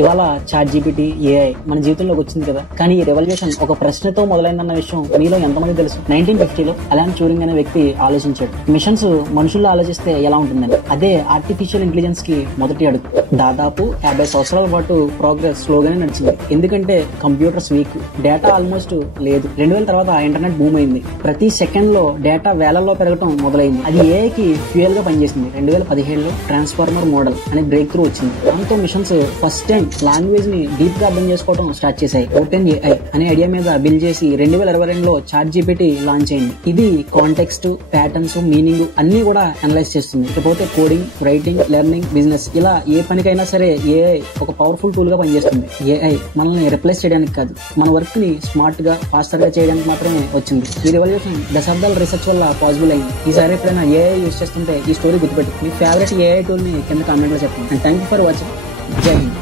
ఇవాళ chat GPT AI మన జీవితంలోకి వచ్చింది కదా. కానీ ఈ రెవల్యూషన్ ఒక ప్రశ్నతో మొదలైందన్న విషయం మీలో ఎంతమంది తెలుసు? 1950లో అలాన్ ట్యూరింగ్ అనే వ్యక్తి ఆలోచించాడు, మిషన్స్ మనుషుల్లో ఆలోచిస్తే ఎలా ఉంటుందని. అదే ఆర్టిఫిషియల్ ఇంటెలిజెన్స్ కి మొదటి అడుగు. దాదాపు 50 సంవత్సరాల పాటు ప్రోగ్రెస్ స్లోగానే నడిచింది. ఎందుకంటే కంప్యూటర్స్ వీక్, డేటా ఆల్మోస్ట్ లేదు. 2000 తర్వాత ఇంటర్నెట్ బూమ్ అయింది. ప్రతి సెకండ్ లో డేటా వేలల్లో పెరగటం మొదలైంది. అది ఏఐకి ఫ్యూయల్ గా పనిచేసింది. 2015లో ట్రాన్స్ఫార్మర్ మోడల్ అనే బ్రేక్ త్రూ వచ్చింది. దాంతో మిషన్స్ ఫస్ట్ టైం లాంగ్వేజ్ ని డీప్ గా అర్థం చేసుకోవడం స్టార్ట్ చేశాయి. ఓపెన్ ఏఐ అనే ఐడియా మీద బిల్డ్ చేసి 2022లో చాట్ జీపీటీ లాంచ్ అయింది. ఇది కాంటెక్స్ట్, ప్యాటర్న్స్, మీనింగ్ అన్ని కూడా అనలైజ్ చేస్తుంది. ఇకపోతే కోడింగ్, రైటింగ్, లెర్నింగ్, బిజినెస్ ఇలా ఏ పనికైనా సరే ఏఐ ఒక పవర్ఫుల్ టూల్ గా పనిచేస్తుంది. ఏఐ మనల్ని రిప్లేస్ చేయడానికి కాదు, మన వర్క్ ని స్మార్ట్ గా, ఫాస్టర్ గా చేయడానికి మాత్రమే వచ్చింది. ఈ రెవల్యూషన్ దశాబ్దాల రీసెర్చ్ వల్ల పాసిబుల్ అయింది. ఈసారి ఎప్పుడైనా ఏఐ యూజ్ చేస్తుంటే ఈ స్టోరీ గుర్తుపెట్టు. మీ ఫేవరెట్ ఏఐ టూల్ ని కింద కామెంట్ లో చెప్పండి. And thank you for watching. జై హింద్.